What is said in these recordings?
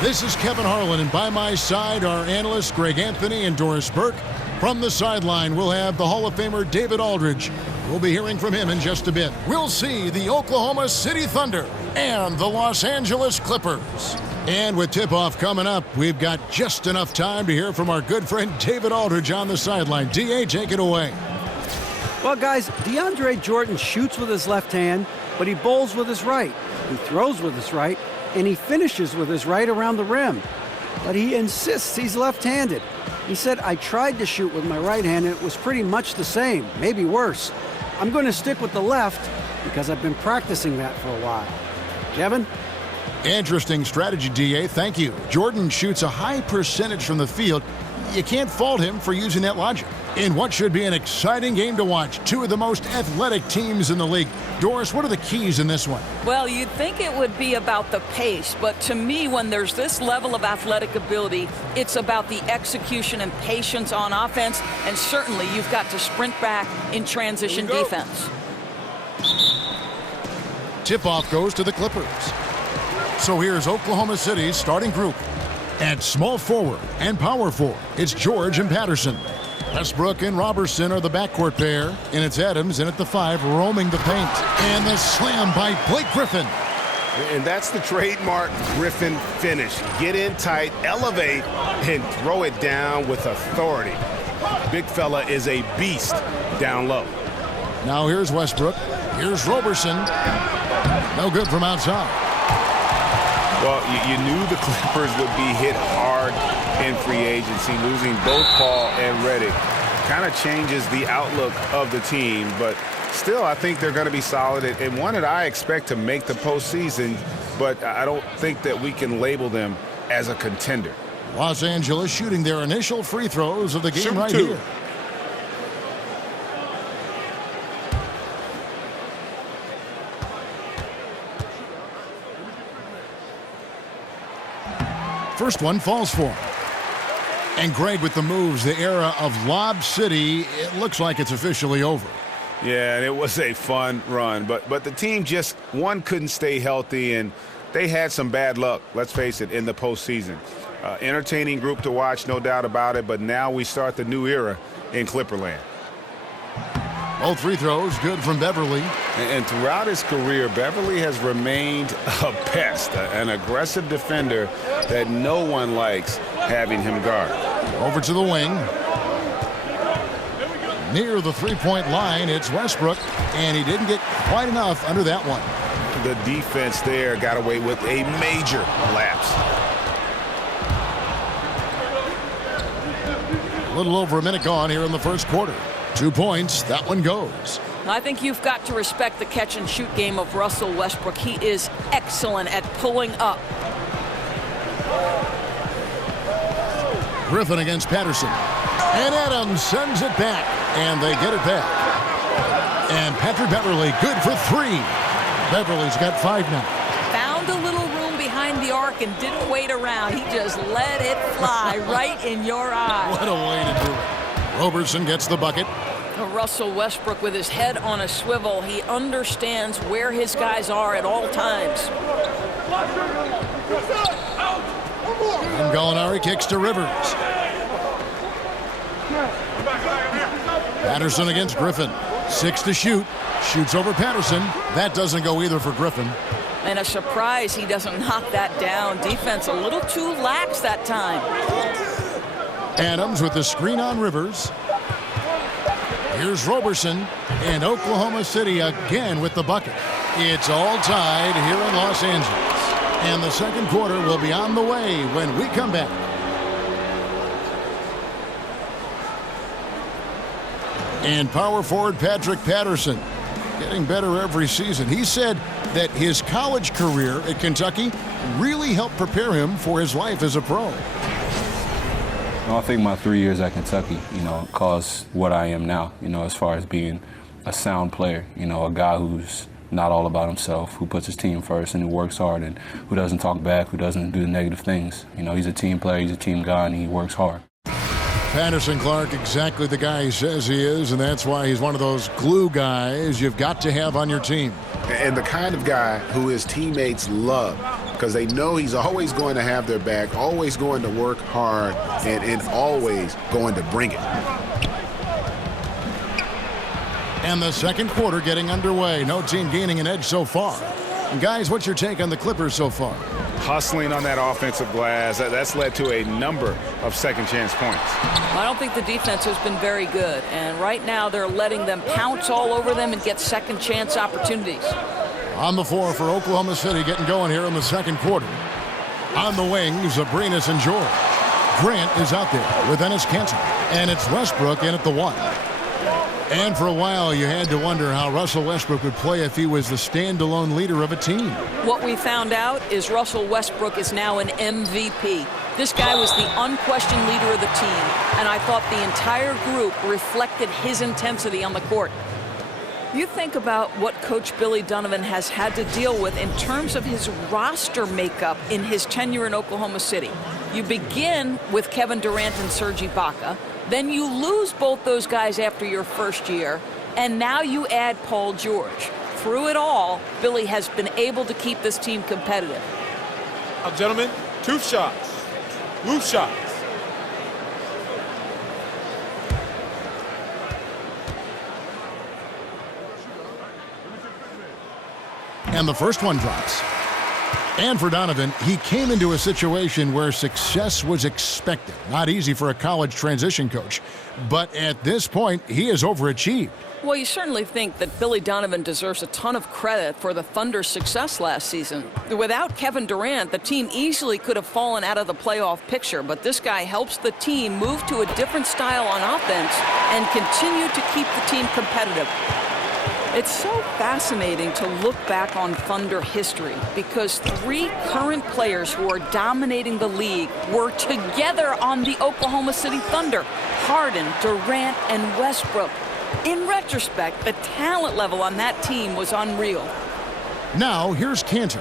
This is Kevin Harlan, and by my side are analysts Greg Anthony and Doris Burke. From the sideline, we'll have the Hall of Famer David Aldridge. We'll be hearing from him in just a bit. We'll see the Oklahoma City Thunder and the Los Angeles Clippers. And with tip-off coming up, we've got just enough time to hear from our good friend David Aldridge on the sideline. D.A., take it away. Well, guys, DeAndre Jordan shoots with his left hand, but he bowls with his right. He throws with his right, and he finishes with his right around the rim. But he insists he's left-handed. He said, I tried to shoot with my right hand, and it was pretty much the same, maybe worse. I'm going to stick with the left because I've been practicing that for a while. Kevin? Interesting strategy, D.A. Thank you. Jordan shoots a high percentage from the field. You can't fault him for using that logic. In what should be an exciting game to watch, two of the most athletic teams in the league. Doris, what are the keys in this one? Well, you'd think it would be about the pace, but to me, when there's this level of athletic ability, it's about the execution and patience on offense, and certainly you've got to sprint back in transition defense. Tip-off goes to the Clippers. So here's Oklahoma City's starting group. At small forward and power forward, it's George and Patterson. Westbrook and Robertson are the backcourt pair, and it's Adams in at the 5 roaming the paint. And the slam by Blake Griffin. And that's the trademark Griffin finish. Get in tight, elevate, and throw it down with authority. Big fella is a beast down low. Now here's Westbrook. Here's Robertson. No good from outside. Well, you knew the Clippers would be hit hard in free agency. Losing both Paul and Redick kind of changes the outlook of the team. But still, I think they're going to be solid and one that I expect to make the postseason. But I don't think that we can label them as a contender. Los Angeles shooting their initial free throws of the game right here. First one falls for him. And Greg with the moves, the era of Lob City, it looks like it's officially over. Yeah, and it was a fun run, but the team just, one, couldn't stay healthy, and they had some bad luck, let's face it, in the postseason. Entertaining group to watch, no doubt about it, but now we start the new era in Clipperland. Both free throws good from Beverly. And throughout his career, Beverly has remained a pest, an aggressive defender that no one likes having him guard. Over to the wing. Near the three-point line, it's Westbrook, and he didn't get quite enough under that one. The defense there got away with a major lapse. A little over a minute gone here in the first quarter. 2 points, that one goes. I think you've got to respect the catch-and-shoot game of Russell Westbrook. He is excellent at pulling up. Griffin against Patterson. And Adams sends it back, and they get it back. And Patrick Beverly, good for 3. Beverly's got 5 now. Found a little room behind the arc and didn't wait around. He just let it fly right in your eye. What a way to do it. Robertson gets the bucket. Russell Westbrook with his head on a swivel. He understands where his guys are at all times. And Gallinari kicks to Rivers. Patterson against Griffin. 6 to shoot. Shoots over Patterson. That doesn't go either for Griffin. And a surprise he doesn't knock that down. Defense a little too lax that time. Adams with the screen on Rivers. Here's Robertson, and Oklahoma City again with the bucket. It's all tied here in Los Angeles. And the second quarter will be on the way when we come back. And power forward Patrick Patterson, getting better every season. He said that his college career at Kentucky really helped prepare him for his life as a pro. I think my 3 years at Kentucky, caused what I am now, as far as being a sound player, a guy who's not all about himself, who puts his team first and who works hard and who doesn't talk back, who doesn't do the negative things. He's a team player, he's a team guy, and he works hard. Patterson Clark, exactly the guy he says he is, and that's why he's one of those glue guys you've got to have on your team. And the kind of guy who his teammates love. because they know he's always going to have their back, always going to work hard, and always going to bring it. And the second quarter getting underway. No team gaining an edge so far. And guys, what's your take on the Clippers so far? Hustling on that offensive glass, that's led to a number of second chance points. I don't think the defense has been very good, and right now they're letting them pounce all over them and get second chance opportunities. On the floor for Oklahoma City, getting going here in the second quarter. On the wings, Abrinas and George. Grant is out there with Enes Kanter, and it's Westbrook in at the 1. And for a while, you had to wonder how Russell Westbrook would play if he was the standalone leader of a team. What we found out is Russell Westbrook is now an MVP. This guy was the unquestioned leader of the team, and I thought the entire group reflected his intensity on the court. You think about what Coach Billy Donovan has had to deal with in terms of his roster makeup in his tenure in Oklahoma City. You begin with Kevin Durant and Serge Ibaka. Then you lose both those guys after your first year, and now you add Paul George. Through it all, Billy has been able to keep this team competitive. Now, gentlemen, 2 shots. Loose shots. And the first one drops. And for Donovan, he came into a situation where success was expected. Not easy for a college transition coach. But at this point, he has overachieved. Well, you certainly think that Billy Donovan deserves a ton of credit for the Thunder's success last season. Without Kevin Durant, the team easily could have fallen out of the playoff picture, but this guy helps the team move to a different style on offense and continue to keep the team competitive. It's so fascinating to look back on Thunder history because 3 current players who are dominating the league were together on the Oklahoma City Thunder: Harden, Durant, and Westbrook. In retrospect, the talent level on that team was unreal. Now, here's Kanter.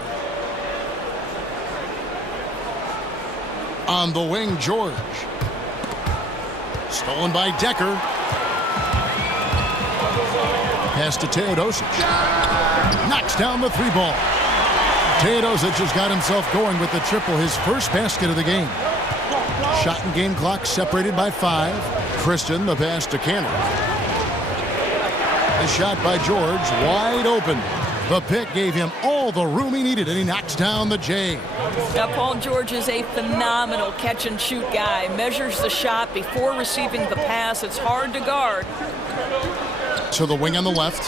On the wing, George. Stolen by Decker. Pass to Teodosic. Knocks down the 3-ball. Teodosic has got himself going with the triple, his first basket of the game. Shot and game clock separated by 5. Christian, the pass to Kanter. The shot by George, wide open. The pick gave him all the room he needed, and he knocks down the J. Now, Paul George is a phenomenal catch-and-shoot guy. Measures the shot before receiving the pass. It's hard to guard. To the wing on the left.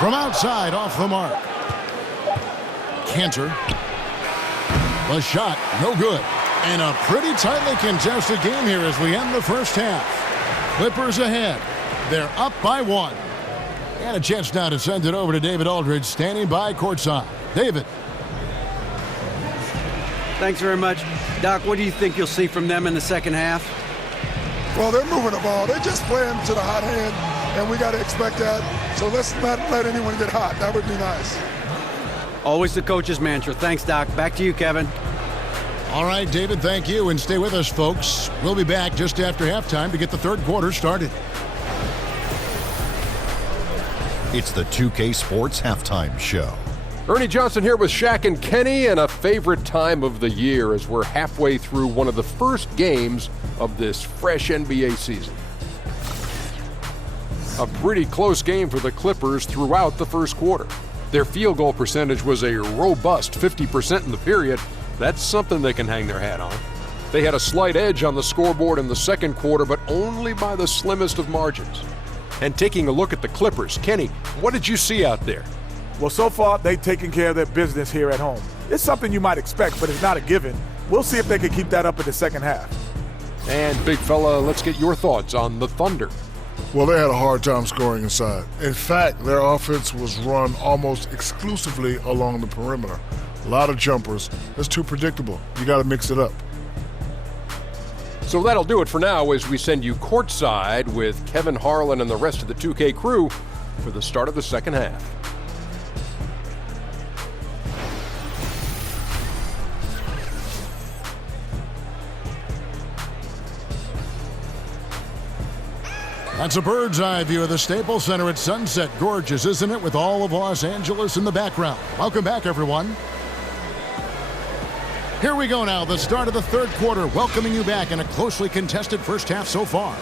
From outside, off the mark. Kanter. The shot, no good. And a pretty tightly contested game here as we end the first half. Clippers ahead. They're up by 1. And a chance now to send it over to David Aldridge, standing by courtside. David. Thanks very much. Doc, what do you think you'll see from them in the second half? Well, they're moving the ball. They're just playing to the hot hand, and we got to expect that. So let's not let anyone get hot. That would be nice. Always the coach's mantra. Thanks, Doc. Back to you, Kevin. All right, David, thank you. And stay with us, folks. We'll be back just after halftime to get the third quarter started. It's the 2K Sports Halftime Show. Ernie Johnson here with Shaq and Kenny, and a favorite time of the year as we're halfway through one of the first games of this fresh NBA season. A pretty close game for the Clippers throughout the first quarter. Their field goal percentage was a robust 50% in the period. That's something they can hang their hat on. They had a slight edge on the scoreboard in the second quarter, but only by the slimmest of margins. And taking a look at the Clippers, Kenny, what did you see out there? Well, so far, they've taken care of their business here at home. It's something you might expect, but it's not a given. We'll see if they can keep that up in the second half. And, big fella, let's get your thoughts on the Thunder. Well, they had a hard time scoring inside. In fact, their offense was run almost exclusively along the perimeter. A lot of jumpers. It's too predictable. You got to mix it up. So that'll do it for now as we send you courtside with Kevin Harlan and the rest of the 2K crew for the start of the second half. That's a bird's eye view of the Staples Center at sunset. Gorgeous, isn't it, with all of Los Angeles in the background. Welcome back, everyone. Here we go now, the start of the third quarter, welcoming you back in a closely contested first half so far.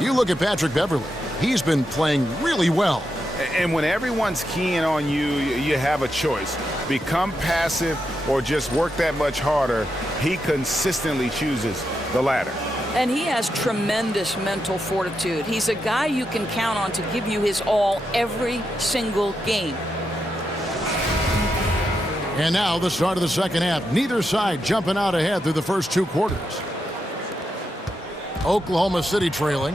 You look at Patrick Beverley. He's been playing really well. And when everyone's keying on you, you have a choice. Become passive or just work that much harder. He consistently chooses the latter. And he has tremendous mental fortitude. He's a guy you can count on to give you his all every single game. And now the start of the second half. Neither side jumping out ahead through the first two quarters. Oklahoma City trailing.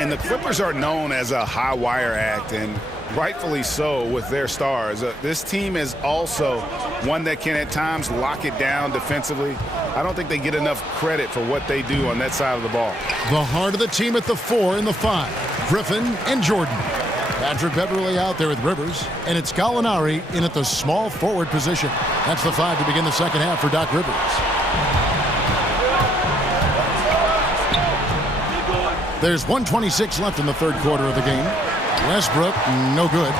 And the Clippers are known as a high wire act, and rightfully so with their stars. This team is also one that can at times lock it down defensively. I don't think they get enough credit for what they do on that side of the ball. The heart of the team at the 4 and the 5. Griffin and Jordan. Patrick Beverley out there with Rivers, and it's Gallinari in at the small forward position. That's the 5 to begin the second half for Doc Rivers. There's 1:26 left in the third quarter of the game. Westbrook, no good.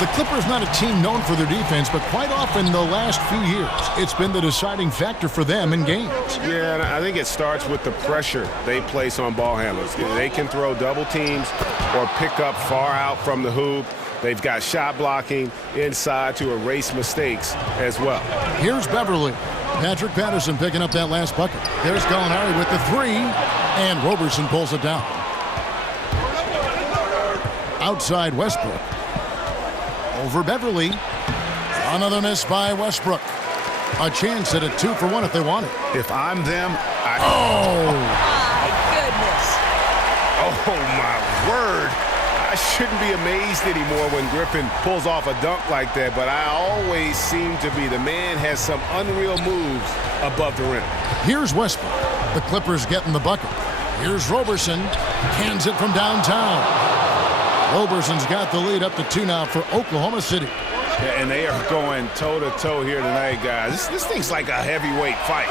The Clippers not a team known for their defense, but quite often the last few years, it's been the deciding factor for them in games. Yeah, and I think it starts with the pressure they place on ball handlers. They can throw double teams or pick up far out from the hoop. They've got shot blocking inside to erase mistakes as well. Here's Beverley. Patrick Patterson picking up that last bucket. There's Gallinari with the 3, and Roberson pulls it down. Outside Westbrook. Over Beverley. Another miss by Westbrook. A chance at a 2-for-1 if they want it. If I'm them, Oh, my goodness. Oh, my word. I shouldn't be amazed anymore when Griffin pulls off a dunk like that, but I always seem to be. The man has some unreal moves above the rim. Here's Westbrook. The Clippers getting the bucket. Here's Roberson. Cans it from downtown. Roberson's got the lead up to 2 now for Oklahoma City. Yeah, and they are going toe-to-toe here tonight, guys. This thing's like a heavyweight fight.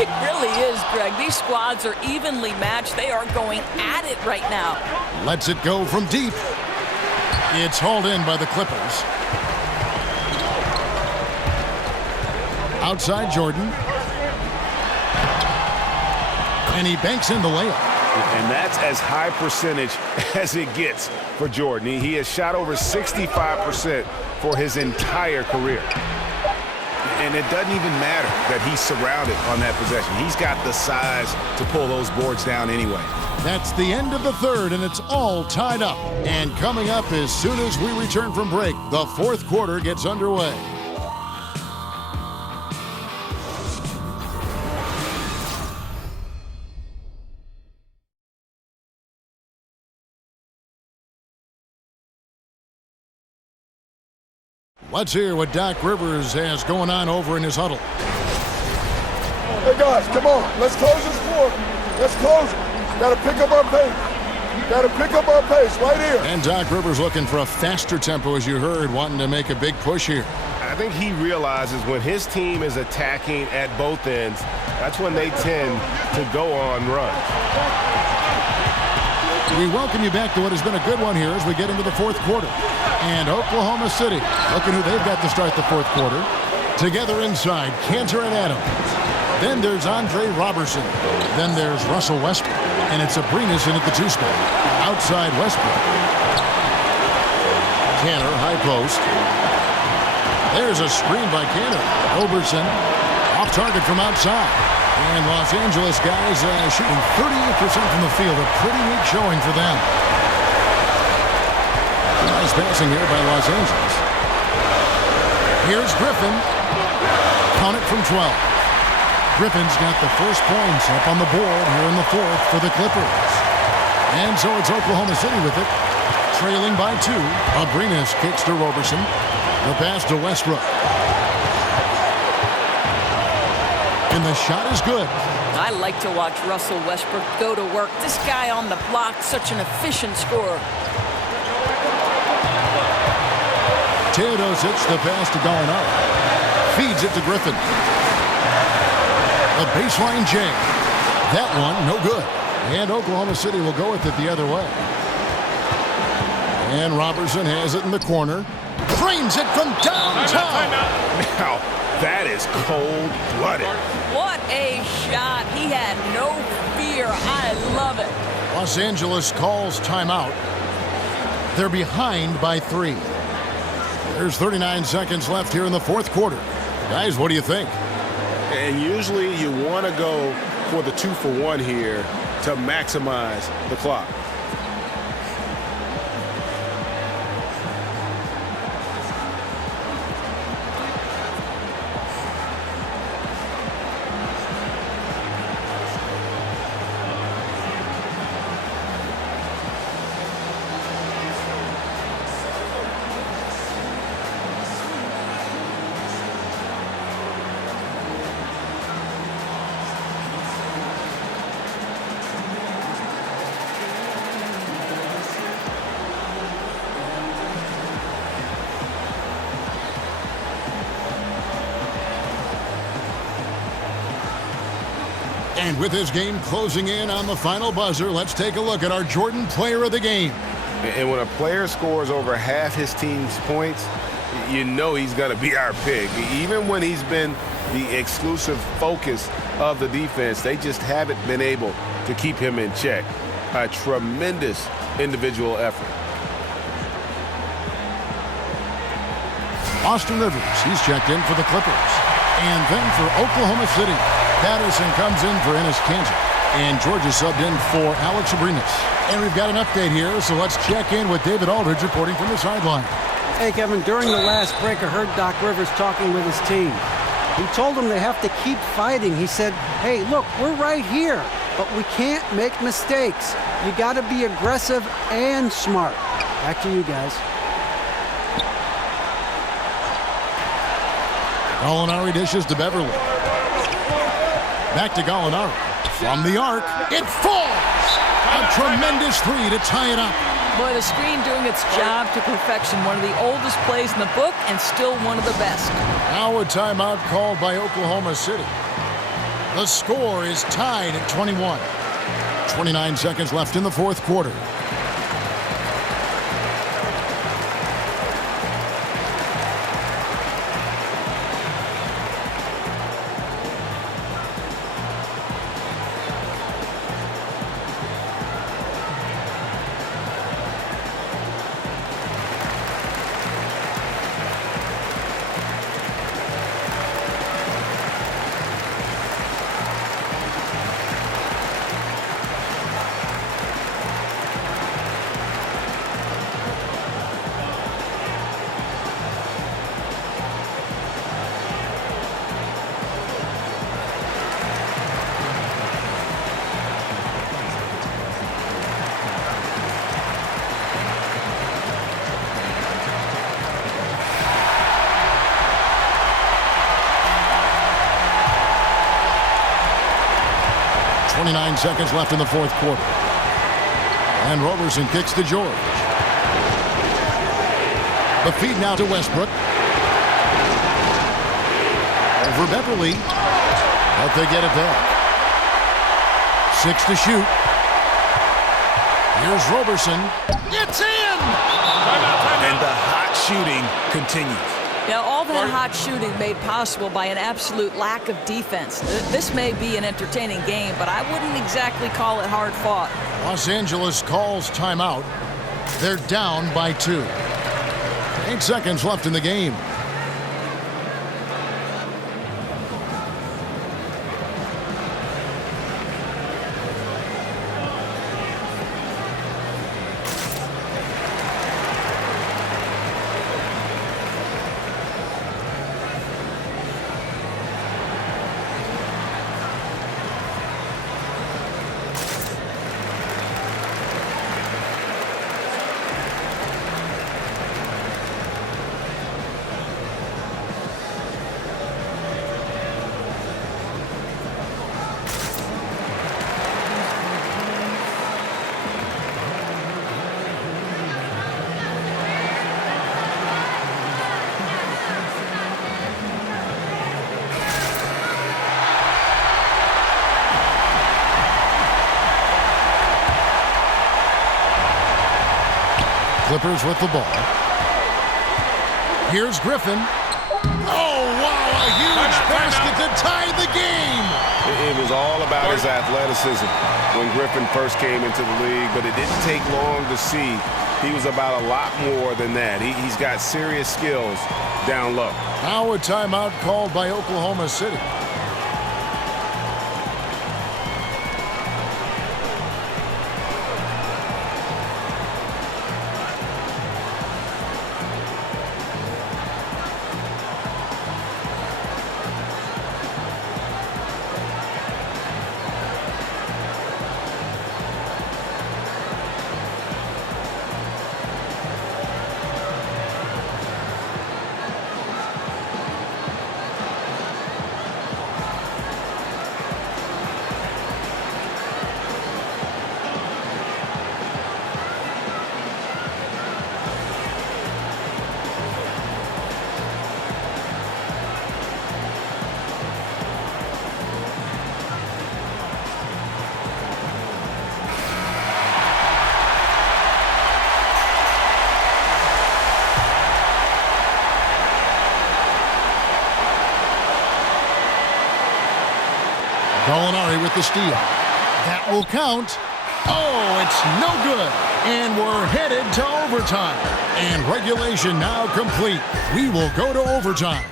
It really is, Greg. These squads are evenly matched. They are going at it right now. Lets it go from deep. It's hauled in by the Clippers. Outside Jordan. And he banks in the layup. And that's as high percentage as it gets for Jordan. He has shot over 65% for his entire career. And it doesn't even matter that he's surrounded on that possession. He's got the size to pull those boards down anyway. That's the end of the third, and it's all tied up. And coming up as soon as we return from break, the fourth quarter gets underway. Let's hear what Doc Rivers has going on over in his huddle. Hey, guys, come on. Let's close this floor. Let's close it. Got to pick up our pace. Got to pick up our pace right here. And Doc Rivers looking for a faster tempo, as you heard, wanting to make a big push here. I think he realizes when his team is attacking at both ends, that's when they tend to go on runs. We welcome you back to what has been a good one here as we get into the fourth quarter. And Oklahoma City, looking who they've got to start the fourth quarter. Together inside, Cantor and Adams. Then there's Andre Roberson. Then there's Russell Westbrook. And it's Abrinas in at the 2 spot. Outside Westbrook. Cantor, high post. There's a screen by Cantor. Roberson, off target from outside. And Los Angeles guys shooting 38% from the field. A pretty weak showing for them. Nice passing here by Los Angeles. Here's Griffin. Count it from 12. Griffin's got the first points up on the board here in the fourth for the Clippers. And so it's Oklahoma City with it. Trailing by 2. Abrinas kicks to Roberson. The pass to Westbrook. And the shot is good. I like to watch Russell Westbrook go to work. This guy on the block, such an efficient scorer. Teodosic, the pass to Gallinari. Feeds it to Griffin. A baseline jam. That one, no good. And Oklahoma City will go with it the other way. And Robertson has it in the corner. Frames it from downtown. Now, That is cold-blooded. What a shot. He had no fear. I love it. Los Angeles calls timeout. They're behind by 3. There's 39 seconds left here in the fourth quarter. Guys, what do you think? And usually you want to go for the 2-for-1 here to maximize the clock. And with this game closing in on the final buzzer, let's take a look at our Jordan Player of the Game. And when a player scores over half his team's points, you know he's going to be our pick. Even when he's been the exclusive focus of the defense, they just haven't been able to keep him in check. A tremendous individual effort. Austin Rivers, he's checked in for the Clippers. And then for Oklahoma City, Patterson comes in for Enes Kanter. And Georgia subbed in for Alex Abrinas. And we've got an update here, so let's check in with David Aldridge reporting from the sideline. Hey, Kevin, during the last break, I heard Doc Rivers talking with his team. He told them they have to keep fighting. He said, hey, look, we're right here, but we can't make mistakes. You got to be aggressive and smart. Back to you guys. Gallinari dishes to Beverly. Back to Gallinari. From the arc, it falls! A tremendous 3 to tie it up. Boy, the screen doing its job to perfection. One of the oldest plays in the book and still one of the best. Now a timeout called by Oklahoma City. The score is tied at 21. 29 seconds left in the fourth quarter. Seconds left in the fourth quarter. And Roberson kicks to George. The feed now to Westbrook. Over Beverly. But they get it back. 6 to shoot. Here's Roberson. It's in! And the hot shooting continues. Now, all that hot shooting made possible by an absolute lack of defense. This may be an entertaining game, but I wouldn't exactly call it hard fought. Los Angeles calls timeout. They're down by 2. 8 seconds left in the game. Clippers with the ball. Here's Griffin. Oh, wow, a huge to tie the game. It was all about his athleticism when Griffin first came into the league, but it didn't take long to see he was about a lot more than that. He's got serious skills down low. Now a timeout called by Oklahoma City. Gallinari with the steal. That will count. Oh, it's no good. And we're headed to overtime. And regulation now complete. We will go to overtime.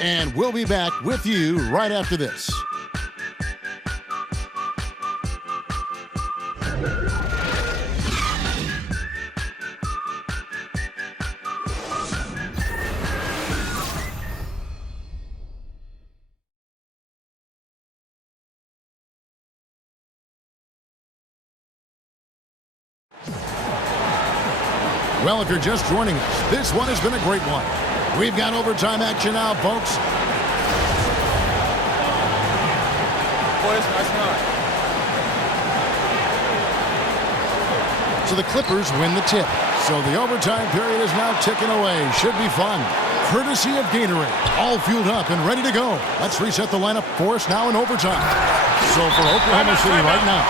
And we'll be back with you right after this. Well, if you're just joining us, this one has been a great one. We've got overtime action now, folks. Boys, nice night. So the Clippers win the tip. So the overtime period is now ticking away. Should be fun. Courtesy of Gatorade. All fueled up and ready to go. Let's reset the lineup for us now in overtime. So for Oklahoma City right now,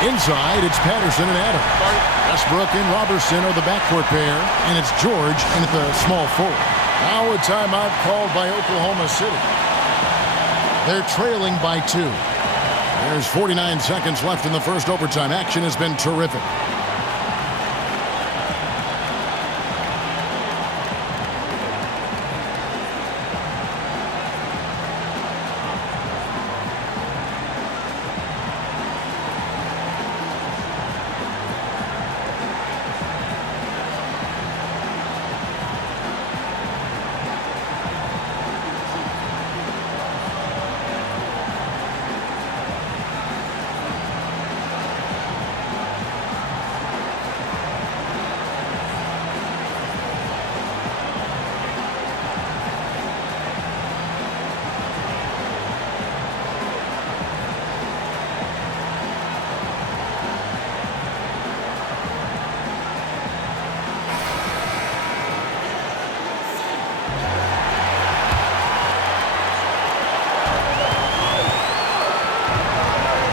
inside, it's Patterson and Adams. Westbrook and Robertson are the backcourt pair, and it's George in at the small forward. Now a timeout called by Oklahoma City. They're trailing by 2. There's 49 seconds left in the first overtime. Action has been terrific.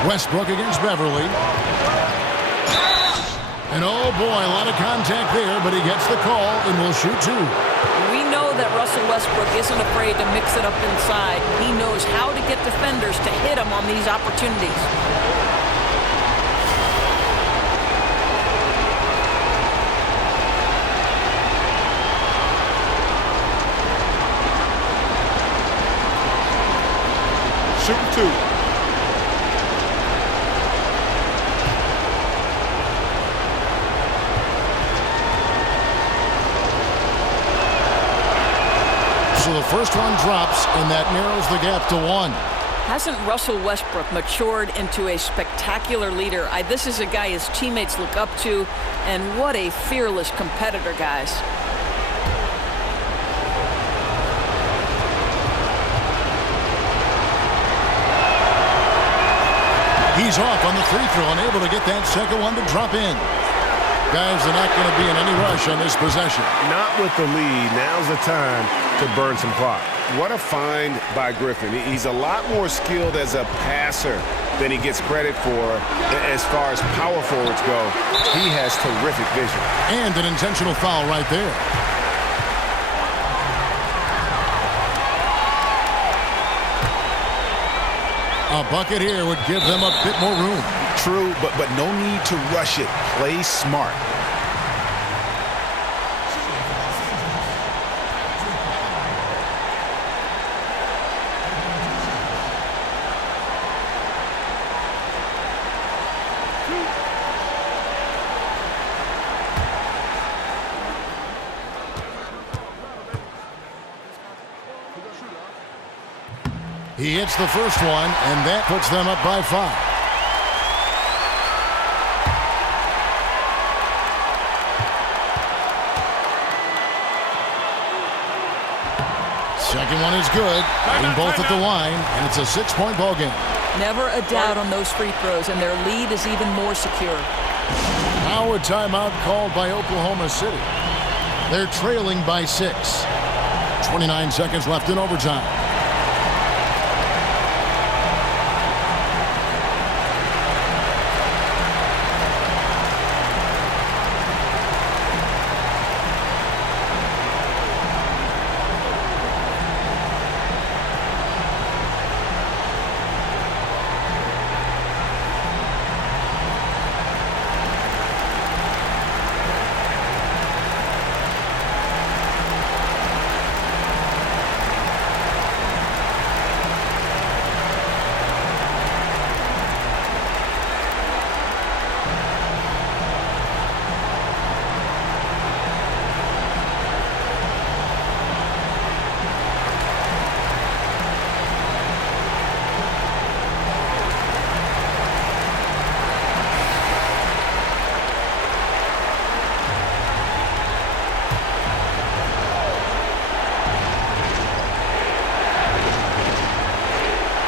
Westbrook against Beverly. And oh boy, a lot of contact there, but he gets the call and will shoot 2. We know that Russell Westbrook isn't afraid to mix it up inside. He knows how to get defenders to hit him on these opportunities. Shooting 2. So the first one drops, and that narrows the gap to 1. Hasn't Russell Westbrook matured into a spectacular leader? This is a guy his teammates look up to, and what a fearless competitor, guys. He's off on the free throw, unable to get that second one to drop in. Guys, they're not going to be in any rush on this possession. Not with the lead. Now's the time to burn some clock. What a find by Griffin. He's a lot more skilled as a passer than he gets credit for as far as power forwards go. He has terrific vision. And an intentional foul right there. A bucket here would give them a bit more room. True, but no need to rush it. Play smart. He hits the first one, and that puts them up by 5. Second one is good, hitting both at the line, and it's a 6-point ball game. Never a doubt on those free throws, and their lead is even more secure. Now a timeout called by Oklahoma City. They're trailing by 6. 29 seconds left in overtime.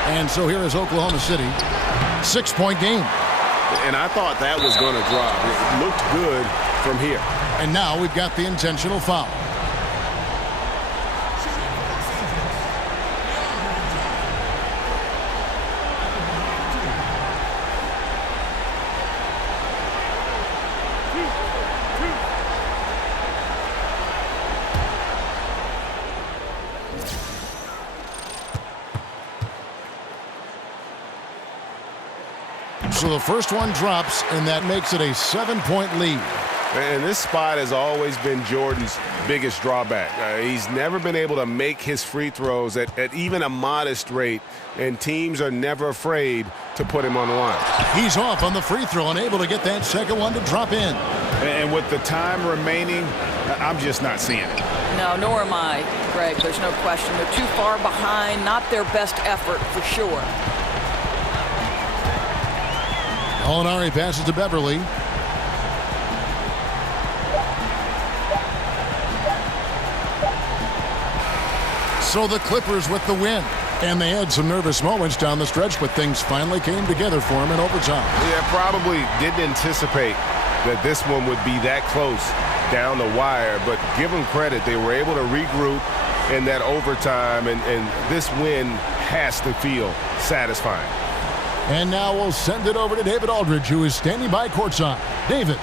And so here is Oklahoma City. 6-point game. And I thought that was going to drop. It looked good from here. And now we've got the intentional foul. So the first one drops, and that makes it a 7-point lead. And this spot has always been Jordan's biggest drawback. He's never been able to make his free throws at even a modest rate, and teams are never afraid to put him on the line. He's off on the free throw and able to get that second one to drop in. And with the time remaining, I'm just not seeing it. No, nor am I, Greg. There's no question. They're too far behind. Not their best effort, for sure. Molinari passes to Beverly. So the Clippers with the win. And they had some nervous moments down the stretch, but things finally came together for them in overtime. Yeah, probably didn't anticipate that this one would be that close down the wire, but give them credit. They were able to regroup in that overtime, and this win has to feel satisfying. And now we'll send it over to David Aldridge, who is standing by courtside. David.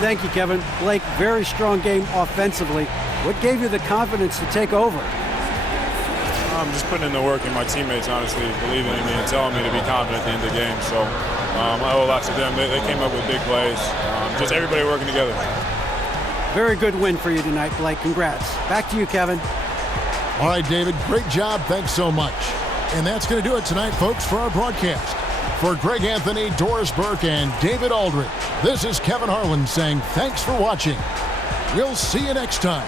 Thank you, Kevin. Blake, very strong game offensively. What gave you the confidence to take over? I'm just putting in the work, and my teammates, honestly, believing in me and telling me to be confident at the end of the game. So I owe a lot to them. They came up with big plays. Just everybody working together. Very good win for you tonight, Blake. Congrats. Back to you, Kevin. All right, David. Great job. Thanks so much. And that's going to do it tonight, folks, for our broadcast. For Greg Anthony, Doris Burke, and David Aldridge, this is Kevin Harlan saying thanks for watching. We'll see you next time.